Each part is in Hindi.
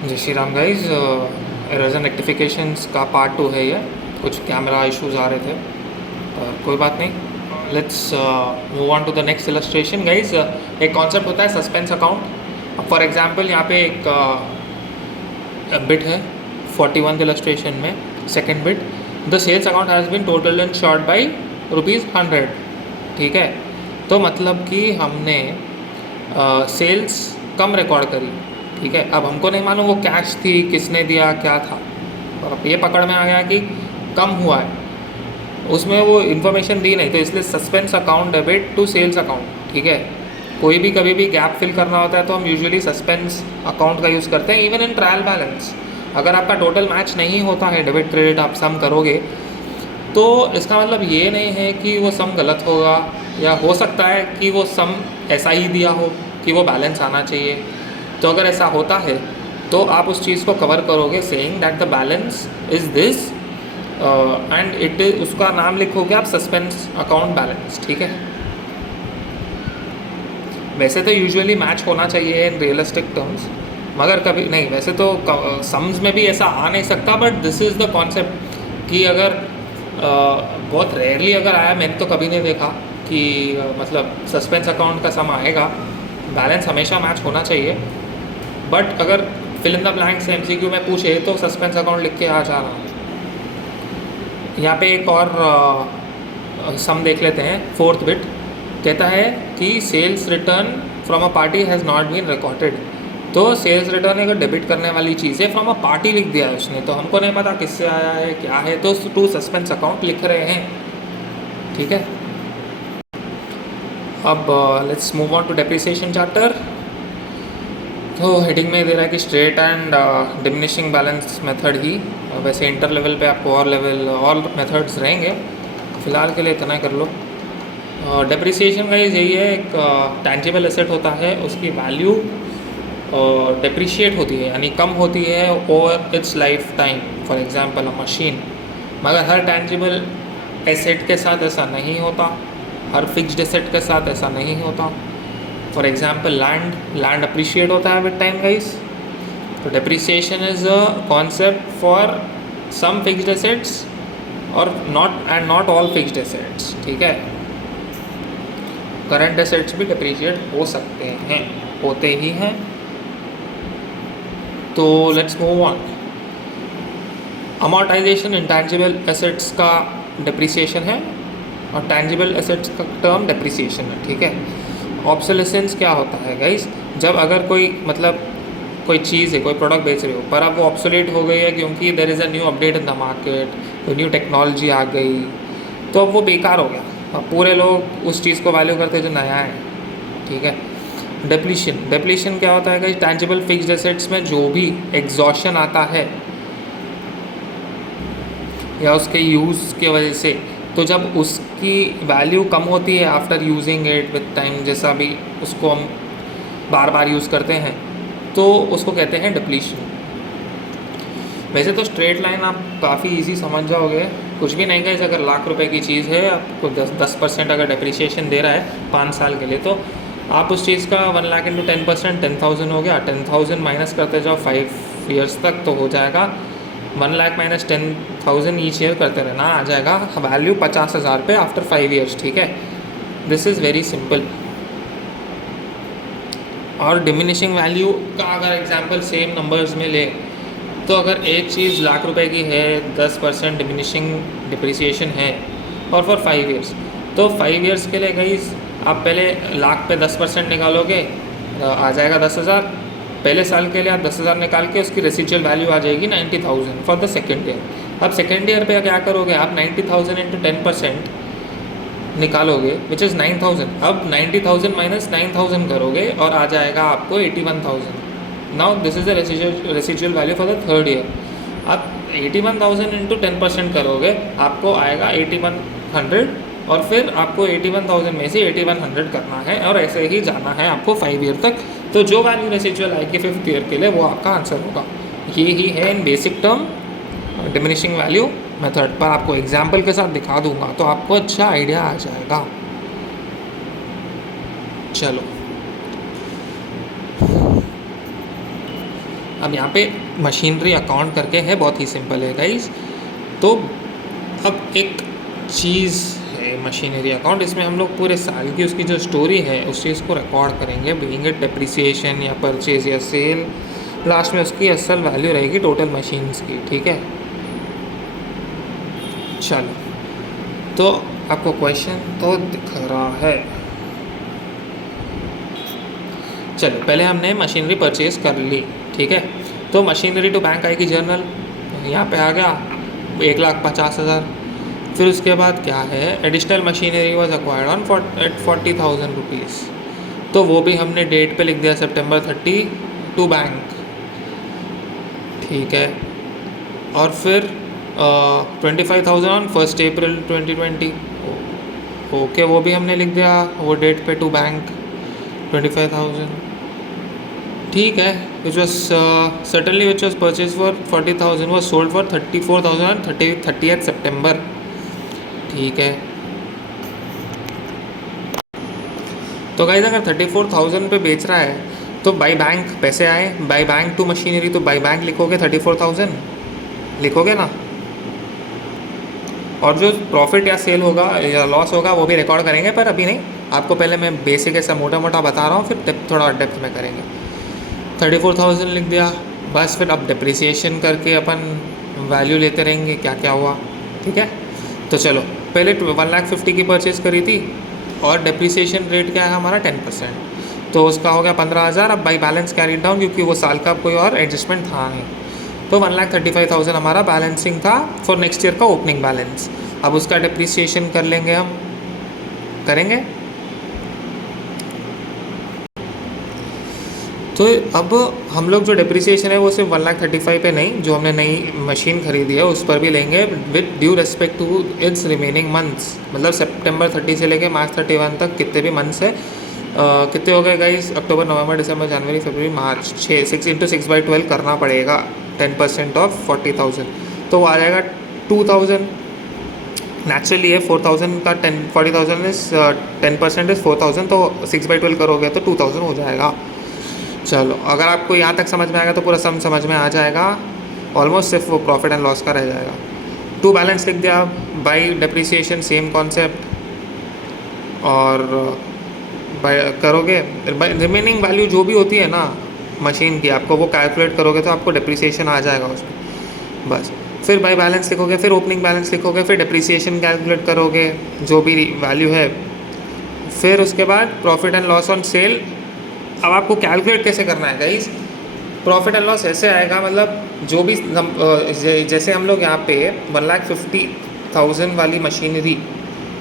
जय Shri Ram guys. Errors and rectifications का पार्ट 2 है ये। कुछ कैमरा इश्यूज आ रहे थे पर कोई बात नहीं। Let's move on to the next illustration guys. एक कॉन्सेप्ट होता है सस्पेंस अकाउंट। फॉर एग्जांपल यहाँ पे एक बिट है 41 इलस्ट्रेशन में, second bit, the sales account has been total and short by ₹100। ठीक है, तो मतलब कि हमने सेल्स कम रिकॉर्ड करी। ठीक है, अब हमको नहीं मालूम वो कैश थी, किसने दिया, क्या था, और अब ये पकड़ में आ गया कि कम हुआ है, उसमें वो इन्फॉर्मेशन दी नहीं, तो इसलिए suspense account debit to sales account. ठीक है, कोई भी कभी भी गैप फिल करना होता है तो हम यूजुअली सस्पेंस अकाउंट का यूज़ करते हैं। इवन इन ट्रायल बैलेंस अगर आपका टोटल मैच नहीं होता है, डेबिट क्रेडिट आप सम करोगे, तो इसका मतलब ये नहीं है कि वो सम गलत होगा, या हो सकता है कि वो सम ऐसा ही दिया हो कि वो बैलेंस आना चाहिए। तो अगर ऐसा होता है तो आप उस चीज़ को कवर करोगे saying that the balance is this and it is, उसका नाम लिखोगे आप सस्पेंस अकाउंट बैलेंस। ठीक है, वैसे तो यूजुअली मैच होना चाहिए इन रियलिस्टिक टर्म्स, मगर कभी नहीं, वैसे तो सम्स में भी ऐसा आ नहीं सकता, but this is the concept कि अगर बहुत रेयरली अगर आया, मैंने तो कभी नहीं देखा कि मतलब सस्पेंस अकाउंट का सम आएगा, बैलेंस हमेशा मैच होना चाहिए। बट अगर fill in the blanks MCQ में पूछे तो सस्पेंस अकाउंट लिख के आ जा रहा है। यहाँ पे एक और सम देख लेते हैं। फोर्थ बिट कहता है कि sales return from a party has not been recorded. तो सेल्स रिटर्न अगर डेबिट करने वाली चीज़ है, फ्रॉम अ पार्टी लिख दिया है उसने, तो हमको नहीं पता किससे आया है, क्या है, तो टू सस्पेंस अकाउंट लिख रहे हैं। ठीक है, अब let's move on to depreciation chapter. तो हेडिंग में दे रहा है कि straight and diminishing balance method ही, वैसे इंटर लेवल पे आपको और लेवल और मेथड्स रहेंगे, फ़िलहाल के लिए इतना ही कर लो। डेप्रिसिएशन का यही है, एक टैंजिबल एसेट होता है, उसकी वैल्यू डेप्रिशिएट होती है, यानी कम होती है over it's life time. For example a machine, मगर हर टैंजिबल एसेट के साथ ऐसा नहीं होता, हर फिक्स्ड एसेट के साथ ऐसा नहीं होता। फॉर एग्जाम्पल लैंड अप्रिशिएट होता है विद टाइम गाइस। तो depreciation is a concept for some fixed assets और नॉट ऑल फिक्स्ड एसेट्स। ठीक है, करंट एसेट्स भी डेप्रिशिएट हो सकते हैं, होते ही हैं। तो let's move on. Amortisation intangible assets का डेप्रिसिएशन है और टैंजिबल एसेट्स का टर्म डेप्रिसिएशन है। ठीक है, ऑब्सोलेसेंस क्या होता है गाइस? जब अगर कोई मतलब कोई चीज़ है, कोई प्रोडक्ट बेच रहे हो, पर अब वो ऑब्सोलेट हो गई है क्योंकि there is a new update in the market, कोई न्यू टेक्नोलॉजी आ गई, तो अब वो बेकार हो गया। अब पूरे लोग उस चीज़ को वैल्यू करते जो नया है। ठीक है, डेप्लीशन क्या होता है गाइस? टैंजिबल फिक्स्ड एसेट्स में जो भी एग्जॉशन आता है या उसके यूज़ के वजह से, तो जब उसकी वैल्यू कम होती है after using it with time, जैसा भी उसको हम बार बार यूज़ करते हैं, तो उसको कहते हैं डिप्लीशन। वैसे तो स्ट्रेट लाइन आप काफ़ी इजी समझ जाओगे, कुछ भी नहीं गाइस। अगर ₹1,00,000 की चीज़ है, आपको 10% अगर डेप्रिसिएशन दे रहा है 5 साल के लिए, तो आप उस चीज़ का 1,00,000 इंटू 10% 10,000 हो गया। 10,000 माइनस करते जाओ 5 ईयर्स तक, तो हो जाएगा 1,00,000 माइनस 10,000 ईच ईयर करते रहना, आ जाएगा वैल्यू 50,000 पे आफ्टर 5 ईयर्स। ठीक है, दिस इज़ वेरी सिंपल। और डिमिनिशिंग वैल्यू का अगर एग्जांपल सेम नंबर्स में ले, तो अगर एक चीज़ ₹1,00,000 की है, 10% डिमिनिशिंग डिप्रिसिएशन है और फॉर 5 ईयर्स, तो 5 ईयर्स के लिए गाइस आप पहले 1,00,000 पे 10% निकालोगे, आ जाएगा 10,000। पहले साल के लिए आप 10,000 निकाल के उसकी रेसिजुअल वैल्यू आ जाएगी 90,000 फॉर द सेकेंड ईयर। अब सेकेंड ईयर पे क्या करोगे आप? 90,000 इंटू 10% निकालोगे विच इज़ 9,000। अब 90,000 माइनस 9,000 करोगे और आ जाएगा आपको 81,000। Now this is the residual value for the third year. अब 81,000 इंटू 10% करोगे, आपको आएगा 8100, और फिर आपको 81,000 में से 8100 करना है, और ऐसे ही जाना है आपको 5 ईयर तक। तो जो वैल्यू रेसिजुअल आएगी 5th ईयर के लिए, वो आपका आंसर होगा। ये ही है in basic term diminishing value method. पर आपको एग्जाम्पल के साथ दिखा दूंगा तो आपको अच्छा आइडिया आ जाएगा। चलो, अब यहाँ पे मशीनरी अकाउंट करके है, बहुत ही सिंपल है गाइस। तो अब एक चीज़ है मशीनरी अकाउंट, इसमें हम लोग पूरे साल की उसकी जो स्टोरी है उस चीज़ को रिकॉर्ड करेंगे, बीइंग इट डेप्रिसिएशन या परचेज या सेल। लास्ट में उसकी असल वैल्यू रहेगी टोटल मशीन्स की, ठीक है। चलो, तो आपको क्वेश्चन तो दिख रहा है। चलो, पहले हमने मशीनरी परचेज कर ली, ठीक है। तो मशीनरी टू बैंक आएगी जर्नल, यहाँ पे आ गया 1,50,000। फिर उसके बाद क्या है, additional machinery was acquired on 40,000 rupees. तो वो भी हमने डेट पे लिख दिया September 30 टू बैंक, ठीक है। और फिर 25,000 ऑन 1 April 2020, ओके, वो भी हमने लिख दिया वो डेट पे टू बैंक 25,000, ठीक है। Which was certainly which was purchase for 40,000 was sold for 34,000 on 30th September, ठीक है। तो गाइस अगर 34,000 पे बेच रहा है तो बाई बैंक पैसे आए, बाई बैंक टू मशीनरी, तो बाई बैंक लिखोगे 34,000 लिखोगे ना। और जो प्रॉफिट या सेल होगा या लॉस होगा वो भी रिकॉर्ड करेंगे, पर अभी नहीं, आपको पहले मैं बेसिक ऐसा मोटा मोटा बता रहा हूँ, फिर थोड़ा डेप्थ में करेंगे। 34,000 लिख दिया, बस फिर अब डिप्रिसिएशन करके अपन वैल्यू लेते रहेंगे क्या क्या हुआ, ठीक है। तो चलो, पहले 1,50,000 की परचेज़ करी थी और डिप्रिसिएशन रेट क्या है हमारा 10%, तो उसका हो गया 15,000। अब बाई बैलेंस कैरीड डाउन, क्योंकि वो साल का कोई और एडजस्टमेंट था नहीं, तो 1,35,000 हमारा बैलेंसिंग था फॉर नेक्स्ट ईयर का ओपनिंग बैलेंस। अब उसका डिप्रिसिएशन कर लेंगे, हम करेंगे। तो अब हम लोग जो डिप्रिसिएशन है वो सिर्फ 1,35,000 पे नहीं, जो हमने नई मशीन खरीदी है उस पर भी लेंगे with due respect to its remaining months. मतलब September 30 से लेके March 31 तक कितने भी मंथ्स है, कितने हो गए गाइस, अक्टूबर, नवंबर, दिसंबर, जनवरी, फरवरी, मार्च, 6 × 6/12 करना पड़ेगा 10% ऑफ 40,000, तो वो आ जाएगा 2,000। नेचुरली है 4,000 का 40,000 इज 10% इज़ 4,000, तो 6/12 करोगे तो 2,000 हो जाएगा। चलो, अगर आपको यहाँ तक समझ में आएगा तो पूरा सम समझ में आ जाएगा, ऑलमोस्ट सिर्फ वो प्रॉफिट एंड लॉस का रह जाएगा। टू बैलेंस लिख दिया, बाई डिप्रिसिएशन सेम कॉन्सेप्ट, और बाय करोगे रिमेनिंग वैल्यू जो भी होती है ना मशीन की, आपको वो कैलकुलेट करोगे तो आपको डिप्रिसिएशन आ जाएगा उसमें, बस। फिर बाई बैलेंस लिखोगे, फिर ओपनिंग बैलेंस लिखोगे, फिर डिप्रिसिएशन कैलकुलेट करोगे जो भी वैल्यू है, फिर उसके बाद profit and loss on sale. अब आपको कैलकुलेट कैसे करना है गाइस, प्रॉफिट एंड लॉस ऐसे आएगा, मतलब जो भी जैसे हम लोग यहाँ पे 1,50,000 वाली मशीनरी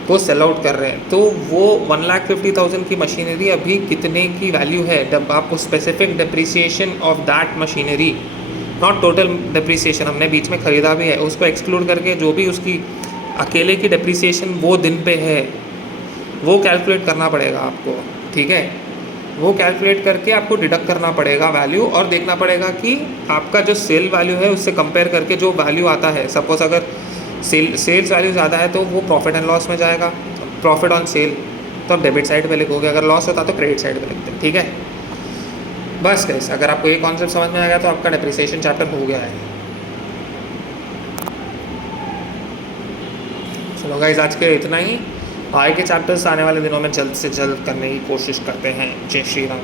को सेल आउट कर रहे हैं, तो वो 1,50,000 की मशीनरी अभी कितने की वैल्यू है, जब आपको specific depreciation of that machinery, not total depreciation, हमने बीच में ख़रीदा भी है, उसको एक्सक्लूड करके जो भी उसकी अकेले की डिप्रिसिएशन वो दिन पे है वो कैलकुलेट करना पड़ेगा आपको, ठीक है। वो कैलकुलेट करके आपको डिडक्ट करना पड़ेगा वैल्यू, और देखना पड़ेगा कि आपका जो सेल वैल्यू है उससे कंपेयर करके जो वैल्यू आता है, सपोज अगर सेल्स वैल्यू ज़्यादा है तो वो प्रॉफिट एंड लॉस में जाएगा, प्रॉफिट ऑन सेल, तो आप डेबिट साइड पे लिखोगे, अगर लॉस होता तो क्रेडिट साइड पे लिखते हैं, ठीक है। बस गाइस, अगर आपको ये कॉन्सेप्ट समझ में आ गया तो आपका डिप्रिसिएशन चैप्टर हो गया है। चलो गाइस, आज के इतना ही, आगे के चैप्टर्स आने वाले दिनों में जल्द से जल्द करने की कोशिश करते हैं। जय श्री राम।